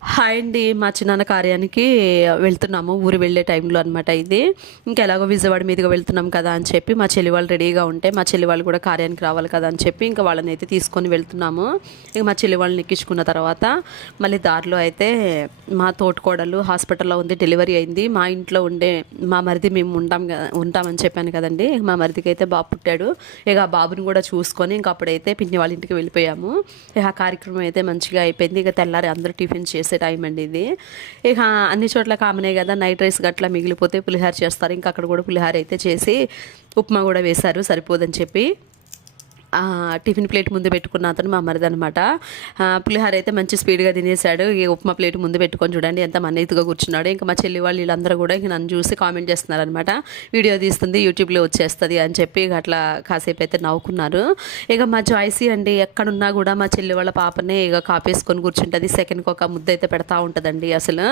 Hi అండి. మా చిన్నాన్న కార్యానికి వెళ్తున్నాము. ఊరు వెళ్ళే టైంలో అనమాట ఇది. ఇంకా ఎలాగో విజయవాడ మీదుగా వెళ్తున్నాం కదా అని చెప్పి మా చెల్లి వాళ్ళు రెడీగా ఉంటే, మా చెల్లి వాళ్ళు కూడా కార్యానికి రావాలి కదా అని చెప్పి ఇంకా వాళ్ళని అయితే తీసుకొని వెళ్తున్నాము. ఇక మా చెల్లి వాళ్ళని ఎక్కించుకున్న తర్వాత మళ్ళీ దారిలో అయితే మా తోటికోడలు హాస్పిటల్లో ఉంది, డెలివరీ అయింది. మా ఇంట్లో ఉండే మా మరిది మేము ఉంటామని చెప్పాను కదండి. మా మరిదికి అయితే బాబు పుట్టాడు. ఇక ఆ బాబుని కూడా చూసుకొని ఇంకా అప్పుడైతే పిన్ని వాళ్ళ ఇంటికి వెళ్ళిపోయాము. ఇక ఆ కార్యక్రమం అయితే మంచిగా అయిపోయింది. ఇక తెల్లారి అందరూ టిఫిన్ చేసే టైం అండి ఇది. ఇక అన్ని చోట్ల కామనే కదా, నైట్ రైస్ గట్లా మిగిలిపోతే పులిహార చేస్తారు. ఇంకా అక్కడ కూడా పులిహార అయితే చేసి ఉప్మా కూడా వేశారు సరిపోదని చెప్పి. టిఫిన్ ప్లేట్ ముందు పెట్టుకున్న అతను మా మరిది అనమాట. పులిహార అయితే మంచి స్పీడ్గా తినేశాడు. ఈ ఉప్మా ప్లేట్ ముందు పెట్టుకొని చూడండి ఎంత మన్నీతిగా కూర్చున్నాడు. ఇంకా మా చెల్లి వాళ్ళు వీళ్ళందరూ కూడా ఇంక నన్ను చూసి కామెంట్ చేస్తున్నారనమాట. వీడియో తీస్తుంది, యూట్యూబ్లో వచ్చేస్తుంది అని చెప్పి అట్లా కాసేపు అయితే నవ్వుకున్నారు. ఇక మా జాయ్సీ అండి ఎక్కడున్నా కూడా మా చెల్లి వాళ్ళ పాపనే ఇక కాపేసుకొని కూర్చుంటుంది. సెకండ్కి ఒక ముద్ద అయితే పెడతా ఉంటుందండి. అసలు